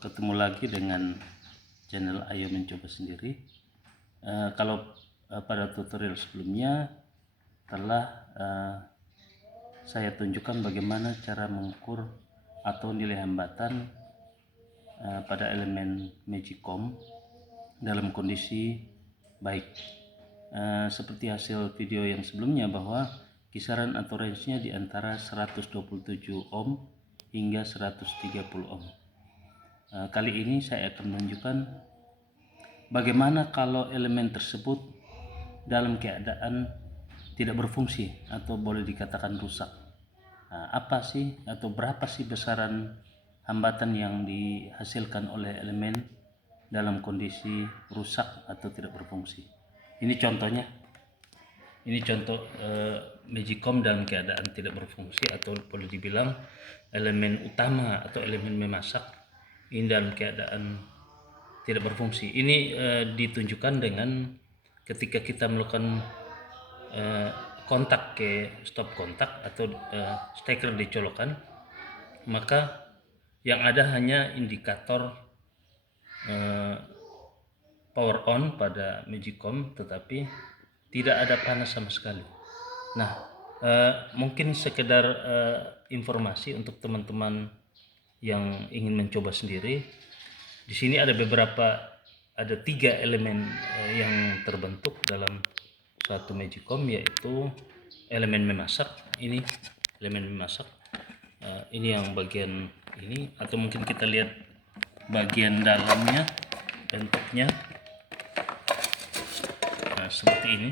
ketemu lagi dengan channel Ayo Mencoba Sendiri. Kalau pada tutorial sebelumnya telah saya tunjukkan bagaimana cara mengukur atau nilai hambatan pada elemen Magicom dalam kondisi baik. Seperti hasil video yang sebelumnya bahwa kisaran atau range-nya di antara 127 ohm hingga 130 ohm. Kali ini saya akan menunjukkan bagaimana kalau elemen tersebut dalam keadaan tidak berfungsi atau boleh dikatakan rusak. Apa sih atau berapa sih besaran hambatan yang dihasilkan oleh elemen dalam kondisi rusak atau tidak berfungsi? Ini contohnya. Ini contoh Magicom dalam keadaan tidak berfungsi atau boleh dibilang elemen utama atau elemen memasak ini dalam keadaan tidak berfungsi. Ini ditunjukkan dengan ketika kita melakukan kontak ke stop kontak atau steker dicolokkan, maka yang ada hanya indikator power on pada Magicom, tetapi tidak ada panas sama sekali. Nah, mungkin sekedar informasi untuk teman-teman yang ingin mencoba sendiri. Di sini ada ada 3 elemen yang terbentuk dalam suatu Magicom, yaitu elemen memasak. Ini elemen memasak. Ini yang bagian ini, atau mungkin kita lihat bagian dalamnya, bentuknya seperti ini.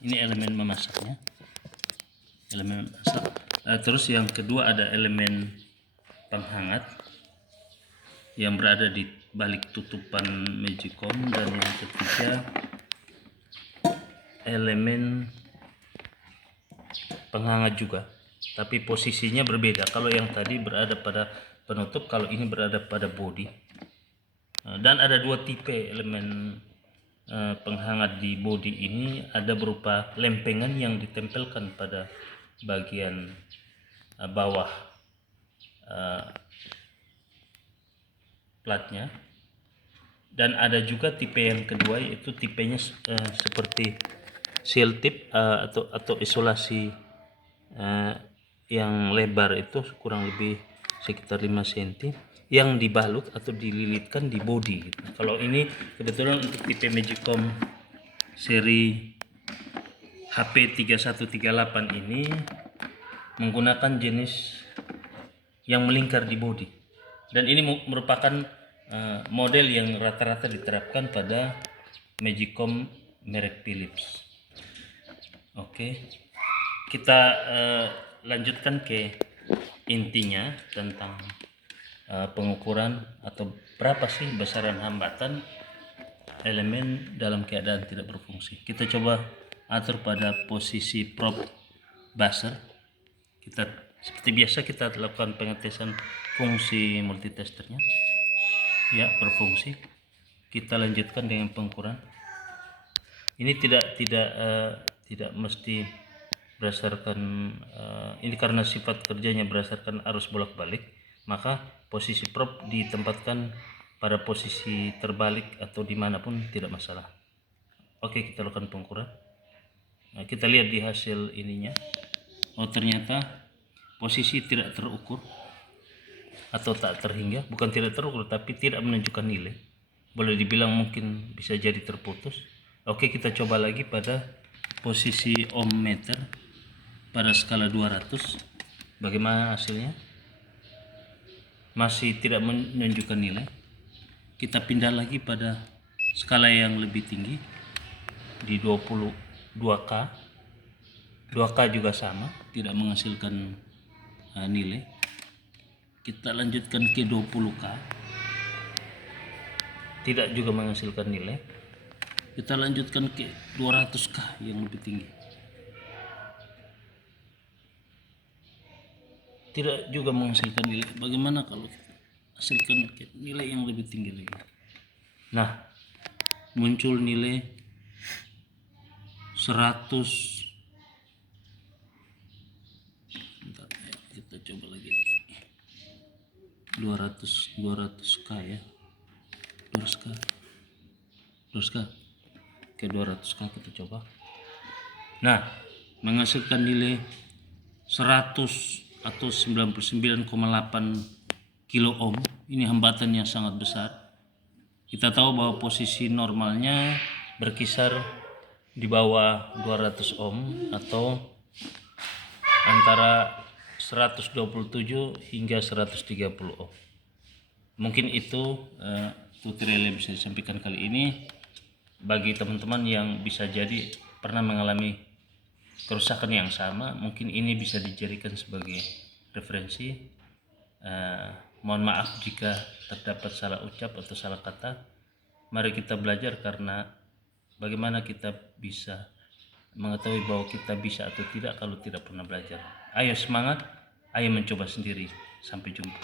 Ini elemen memasaknya, elemen memasak. Terus yang kedua ada elemen penghangat yang berada di balik tutupan Magicom, dan yang ketiga elemen penghangat juga, tapi posisinya berbeda. Kalau yang tadi berada pada penutup, kalau ini berada pada bodi. Dan ada 2 tipe elemen penghangat di bodi ini, ada berupa lempengan yang ditempelkan pada bagian bawah platnya, dan ada juga tipe yang kedua, yaitu tipenya seperti seal tip atau isolasi yang lebar itu kurang lebih sekitar 5 cm yang dibalut atau dililitkan di bodi. Kalau ini kebetulan untuk tipe Magicom seri HP3138 ini menggunakan jenis yang melingkar di bodi, dan ini merupakan model yang rata-rata diterapkan pada Magicom merek Philips. Oke, kita lanjutkan ke intinya tentang pengukuran atau berapa sih besaran hambatan elemen dalam keadaan tidak berfungsi. Kita coba atur pada posisi probe buzzer. Seperti biasa kita lakukan pengetesan fungsi multitesternya. Ya, berfungsi. Kita lanjutkan dengan pengukuran. Ini tidak mesti berdasarkan ini karena sifat kerjanya berdasarkan arus bolak-balik, maka posisi probe ditempatkan pada posisi terbalik atau dimanapun tidak masalah. Oke, kita lakukan pengukuran. Nah, kita lihat di hasil ininya. Oh, ternyata posisi tidak terukur atau tak terhingga, bukan tidak terukur tapi tidak menunjukkan nilai. Boleh dibilang mungkin bisa jadi terputus. Oke, kita coba lagi pada posisi ohm meter pada skala 200. Bagaimana hasilnya? Masih tidak menunjukkan nilai. Kita pindah lagi pada skala yang lebih tinggi di 22K. 2K juga sama, tidak menghasilkan nilai. Kita lanjutkan ke 20K, tidak juga menghasilkan nilai. Kita lanjutkan ke 200K yang lebih tinggi, tidak juga menghasilkan nilai. Bagaimana kalau kita hasilkan nilai yang lebih tinggi lagi? Nah, muncul nilai 100. Bentar, kita coba lagi. 200k ya, 200k 200k, oke 200k kita coba. Nah, menghasilkan nilai 100 atau 99,8 kilo ohm. Ini hambatan yang sangat besar. Kita tahu bahwa posisi normalnya berkisar di bawah 200 ohm atau antara 127 hingga 130 ohm. Mungkin itu tutorial yang bisa disampaikan kali ini bagi teman-teman yang bisa jadi pernah mengalami kerusakan yang sama. Mungkin ini bisa dijadikan sebagai referensi. Mohon maaf jika terdapat salah ucap atau salah kata. Mari kita belajar, karena bagaimana kita bisa mengetahui bahwa kita bisa atau tidak kalau tidak pernah belajar. Ayo semangat, ayo mencoba sendiri. Sampai jumpa.